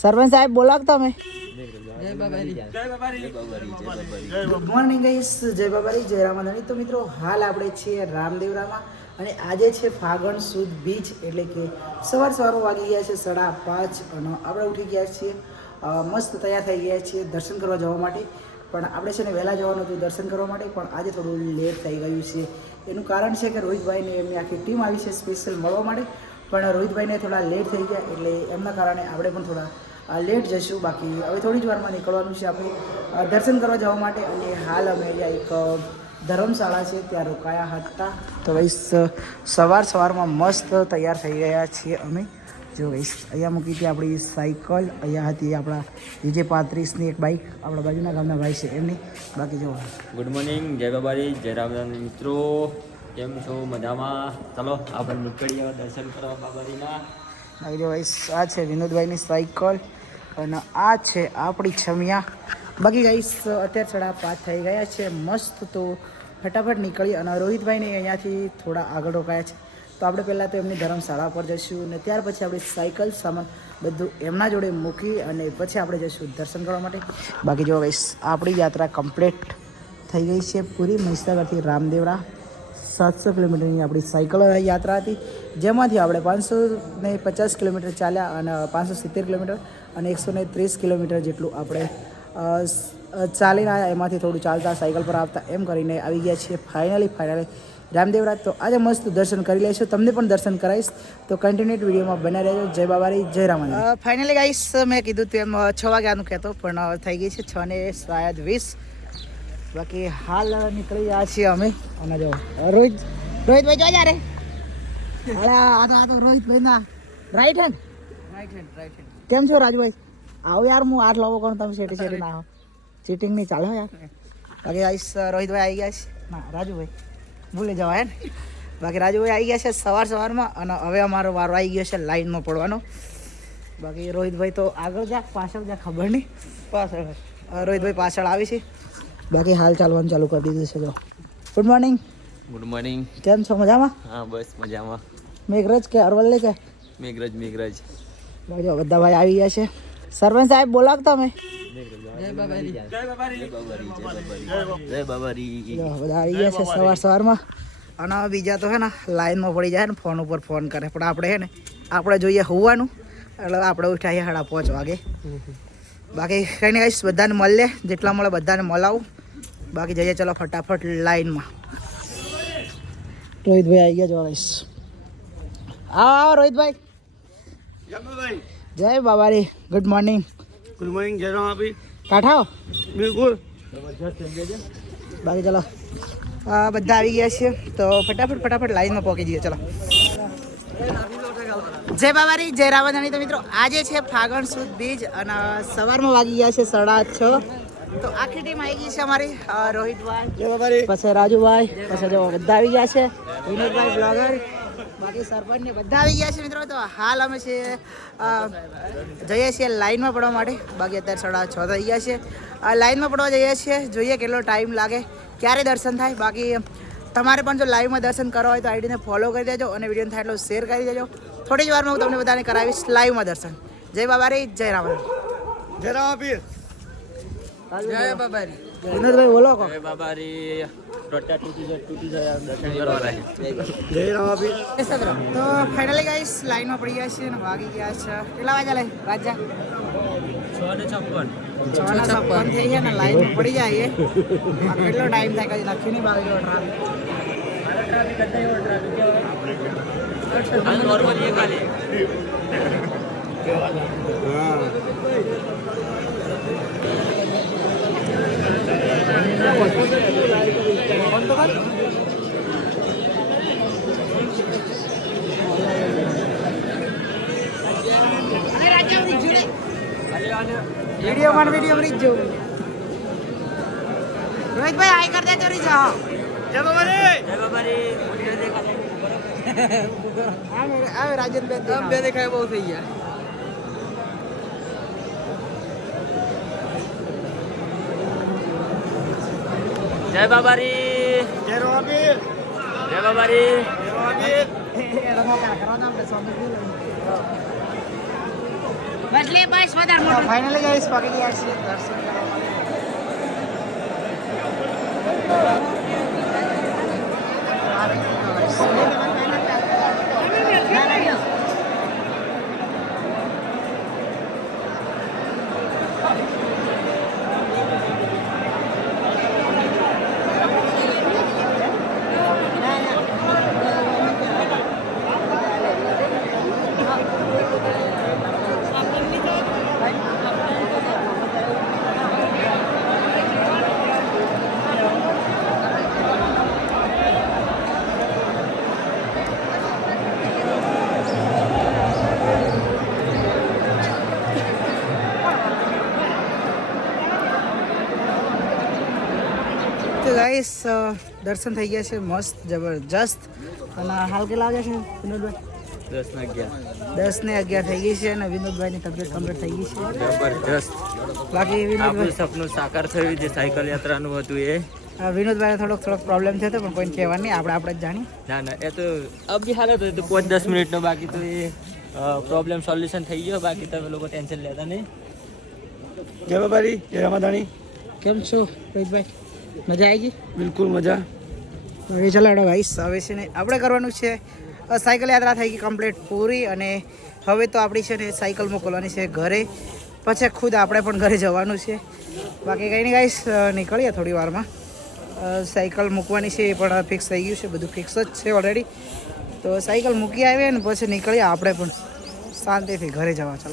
સરપંચ સાહેબ બોલાવ તમે. ગુડ મોર્નિંગ ગાઈસ, જય બાબારી, જય રામાધણી. તો મિત્રો હાલ આપણે છીએ રામદેવરામાં અને આજે છે ફાગણ સુદ બીજ, એટલે કે સવારમાં વાગી ગયા છે 5:30 અને આપણે ઉઠી ગયા છીએ, મસ્ત તૈયાર થઈ ગયા છીએ દર્શન કરવા જવા માટે. પણ આપણે છે ને વહેલા જવાનું હતું દર્શન કરવા માટે, પણ આજે થોડું લેટ થઈ ગયું છે. એનું કારણ છે કે રોહિતભાઈને એમની આખી ટીમ આવી છે સ્પેશિયલ મળવા માટે, પણ રોહિતભાઈને થોડા લેટ થઈ ગયા એટલે એમના કારણે આપણે પણ થોડા લેટ જઈશું. બાકી હવે થોડી જ વારમાં નીકળવાનું છે આપણે દર્શન કરવા જવા માટે. અને હાલ અમે અહીંયા એક ધર્મશાળા છે ત્યાં રોકાયા હતા. તો ભાઈ સવારમાં મસ્ત તૈયાર થઈ ગયા છીએ અમે. જો ભાઈ અહીંયા મૂકી હતી આપણી સાયકલ, અહીંયા હતી આપણા DJ35ની એક બાઇક, આપણા બાજુના ગામના ભાઈ છે એમની. બાકી જો ગુડ મોર્નિંગ, જય બાબારી, જય રામદાન મિત્રો, કેમ છો? મજામાં? ચલો આપણે નીકળીએ દર્શન કરવા બાબારીના. ભાઈ જો ભાઈ આ છે વિનોદભાઈની સાયકલ અને આ છે આપણી છમિયા. બાકી ગાઈસ અત્યારે 5:30 થઈ ગયા છે મસ્ત. તો ફટાફટ નીકળી અને રોહિતભાઈને અહીંયાથી થોડા આગળ રોકાયા છે. તો આપણે પહેલાં તો એમની ધર્મશાળા પર જઈશું અને ત્યાર પછી આપણી સાયકલ સામાન બધું એમના જોડે મૂકી અને પછી આપણે જઈશું દર્શન કરવા માટે. બાકી જો ગાઈસ આપણી યાત્રા કમ્પ્લીટ થઈ ગઈ છે પૂરી. મહીસાગરથી રામદેવરા 700 કિલોમીટરની આપણી સાયકલ યાત્રા હતી, જેમાંથી આપણે 550 કિલોમીટર ચાલ્યા અને 570 કિલોમીટર અને 130 કિલોમીટર જેટલું આપણે ચાલીને આવ્યા. એમાંથી થોડું ચાલતા સાયકલ પર આવતા એમ કરીને આવી ગયા છીએ ફાઇનલી રામદેવરા. તો આજે મસ્ત દર્શન કરી લઈશું, તમને પણ દર્શન કરાવીશ. તો કન્ટિન્યુટ વિડીયોમાં બના રહેજો. જય બાબારી, જય રામાની. ફાઇનલી ગાઈસ મેં કીધું તેમ 6 વાગ્યાનું કહેતો, પણ થઈ ગઈ છે 6:20. બાકી હાલ નીકળી ગયા છીએ અમે. અને જો રોહિતભાઈ જો યારે આ તો રોહિતભાઈ ના રાઈટ હેન્ડ. કેમ છો રાજુભાઈ? આવો યાર, હું 8 લાવો કોણ તમે શેટી ના આવો, ચીટિંગ નહીં ચાલે યાર. બાકી આઈસ રોહિતભાઈ આવી ગયા છે, ના રાજુભાઈ ભૂલી જવા હે ને. બાકી રાજુભાઈ આવી ગયા છે સવારમાં અને હવે અમારો વારો આવી ગયો છે લાઈનમાં પડવાનો. બાકી રોહિતભાઈ તો આગળ જા પાછળ જા ખબર નહીં, પાછળ રોહિતભાઈ પાછળ આવી છે. બાકી હાલ ચાલવાનું ચાલુ કરી દીધું છે. જો ગુડ મોર્નિંગ. Good morning. કેમ છો? મજામાં? હા બસ મજામાં. મેઘરજ કે અરવલ્લી કે? મેઘરજ. બાકી જો બધા ભાઈ આવી ગયા છે. સરપંચ સાહેબ બોલાવ તમે. જય બાબારી, જય બાબારી. બધા આવી ગયા છે સવારમાં. અને બીજા તો હે ને લાઈનમાં પડી જાય ને ફોન ઉપર ફોન કરે, પણ આપણે હે ને આપણે જોઈએ હોવાનું એટલે આપણે ઉઠાઈએ 5:30 વાગે. બાકી કંઈ નહીં ગાઈસ, બધાને મળે જેટલા મળે બધાને મળાવું. બાકી જઈએ ચલો ફટાફટ લાઈનમાં. રોહિતભાઈ આવી ગયા જો ગાઈસ. આવો રોહિતભાઈ. જય બાબારી. Good morning. ગુડ મોર્નિંગ, જય રામ આપી. કાઠાઓ બિલકુલ. બાકી ચલો બધા આવી ગયા છે તો ફટાફટ લાઈનમાં પહોંચી જઈએ. ચલો જય બાબારી, જય રામાધણી. તો મિત્રો આજે છે ફાગણ સુદ બીજ અને સવારમાં વાગી ગયા છે 6:30. તો આખી ટીમ આવી ગઈ છે અમારી. રોહિતભાઈ, જય બાબારી. પછી રાજુભાઈ, પછી જો બધા આવી ગયા છે, વિનોદભાઈ બ્લોગર, બાકી સરપંચ ને બધા આવી ગયા છે મિત્રો. તો હાલ અમે છે જઈએ છીએ લાઈનમાં પડવા માટે. બાકી અત્યારે 6:30 થઈ ગયા છે. લાઈનમાં પડવા જઈએ છીએ, જોઈએ કેટલો ટાઈમ લાગે, ક્યારે દર્શન થાય. બાકી તમારે પણ જો લાઈવમાં દર્શન કરવા હોય તો આઈડીને ફોલો કરી દેજો અને વિડીયો થાય એટલો શેર કરી દેજો. થોડી જ વારમાં હું તમને બધાને કરાવીશ લાઈવમાં દર્શન. જય બાબારી, જય રામાધણી. જય રામ આપી. જય બાબારી. વિનોદભાઈ બોલો કો. જય બાબારી. ટોટા તૂટી જાય દર્શન કરવા લાગે. જય રામ આપી. તો ફાઇનલી ગાઈસ લાઈનમાં પડી ગયા છે અને વાગી ગયા છે કેટલા વાગ્યા લે રાજા? 6:56 થઈ ગયા ને લાઈનમાં પડી જાય. કેટલો ટાઈમ થાય કઈ નક્કી નહીં. બાકી નોર્મલી ખાલી વિડીયો રીત જવું. રોહિતભાઈ આઈ કર દેજો રીત. હા જય બાબારી. જય બાબારી. આવે રાજનભાઈ બે દેખાય બહુ થઈ ગયા. જય બાબારી. જય રામ આપી. જય બાબારી. જય ફાઇનલી ગાઈસ પગી ગયા છીએ દર્શન કરવા માટે. તો ગાઈસ દર્શન થઈ ગયા છે મસ્ત જબરજસ્ત. અને હાલ કેટલા વાગ્યા છે વિનોદભાઈ? 10 ને 11 થઈ ગઈ છે અને વિનોદભાઈની તબિયત કમ્પ્લીટ થઈ ગઈ છે. જબરજસ્ત. બાકી આપણું વિનોદભાઈ સપનું સાકાર થયું જે સાયકલ યાત્રાનું હતું એ. વિનોદભાઈને થોડોક પ્રોબ્લેમ થયો હતો પણ કોઈને કહેવાનું નહીં, આપણે જ જાણીએ. ના ના એ તો અબી હાલત હોય તો 5-10 મિનિટનો બાકી તો એ પ્રોબ્લેમ સોલ્યુશન થઈ ગયો. બાકી તમે લોકો ટેન્શન લેતા નહીં. જય બાબારી જય રામાધાણી. કેમ છો રોહિતભાઈ? મજા આવી ગઈ? બિલકુલ મજા. તો એ ચલાડો ગાઈસ. હવે છે ને આપણે કરવાનું છે સાયકલ યાત્રા થઈ ગઈ કમ્પ્લીટ પૂરી. અને હવે તો આપણી છે ને સાયકલ મોકલવાની છે ઘરે, પછી ખુદ આપણે પણ ઘરે જવાનું છે. બાકી કંઈ નહીં ગાઈસ, નીકળીએ થોડી વારમાં. સાયકલ મૂકવાની છે એ પણ ફિક્સ થઈ ગયું છે, બધું ફિક્સ જ છે ઓલરેડી. તો સાયકલ મૂકી આવીએ ને પછી નીકળીએ આપણે પણ શાંતિથી ઘરે જવા. ચાલો.